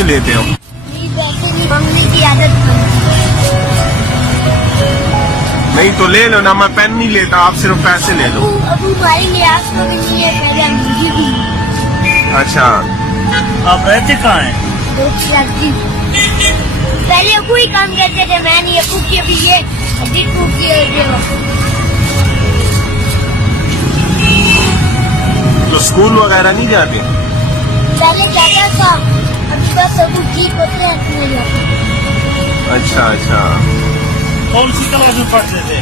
नहीं लेते हो? पैसे नहीं मांगने की आदत नहीं तो ले लो ना, मैं पेन नहीं लेता, आप सिर्फ पैसे ले लो। अबू भाई ने आपको भी नहीं है, पहले मुझे भी। अच्छा, आप रहते कहाँ हैं? पहले अबू ही काम करते थे, मैं नहीं अबू की अभी ये अभी अबू की तो स्कूल वगैरह नहीं जाते? पहले जाता था, अभी बस अबू ठीक होते हैं तो नहीं जाता। अच्छा अच्छा। कौन सी क्लास में पढ़ते थे?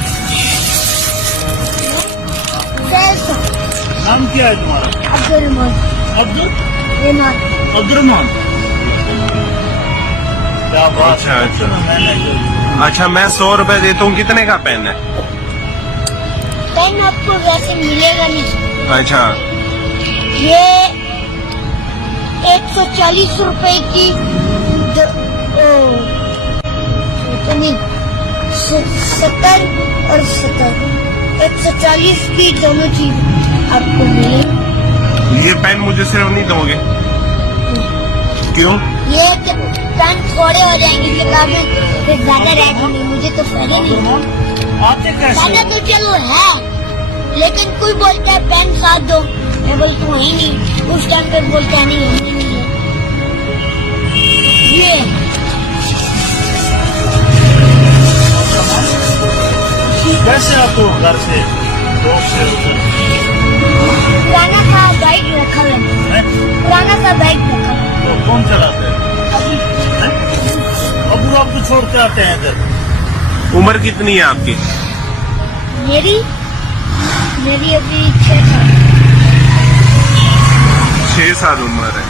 नाम क्या है तुम्हारा? अब्दुलरहमान। क्या बात अच्छा, है। अच्छा। मैंने अच्छा, मैं 100 रुपए देता हूँ, कितने का पेन है? पेन आपको वैसे मिलेगा नहीं। अच्छा, ये 140 रुपए की नहीं 70 और 70 140 की दोनों चीज आपको मिलेगी। ये पेन मुझे सिर्फ नहीं दोगे? क्यों? ये पेन थोड़े हो जाएंगे, किताबें फिर ज्यादा रह जाएंगी, मुझे तो पहले नहीं आते कैसे? ज्यादा तो चलो है, लेकिन कोई बोलता है पेन साथ दो, मैं बोलती हूँ ही नहीं, उस टाइम पे बोलता है नहीं हमने नहीं है। ये कैसे आप घर से दोस्त से उधर? पुराना सा बाइक रखा है, हैं? पुराना सा बाइक रखा है। तो कौन चलाते हैं? अभी अबू आपको छोड़ते आते हैं इधर? उम्र कितनी है आपकी? मेरी मेरी अभी 6 साल। 6 साल उम्र है।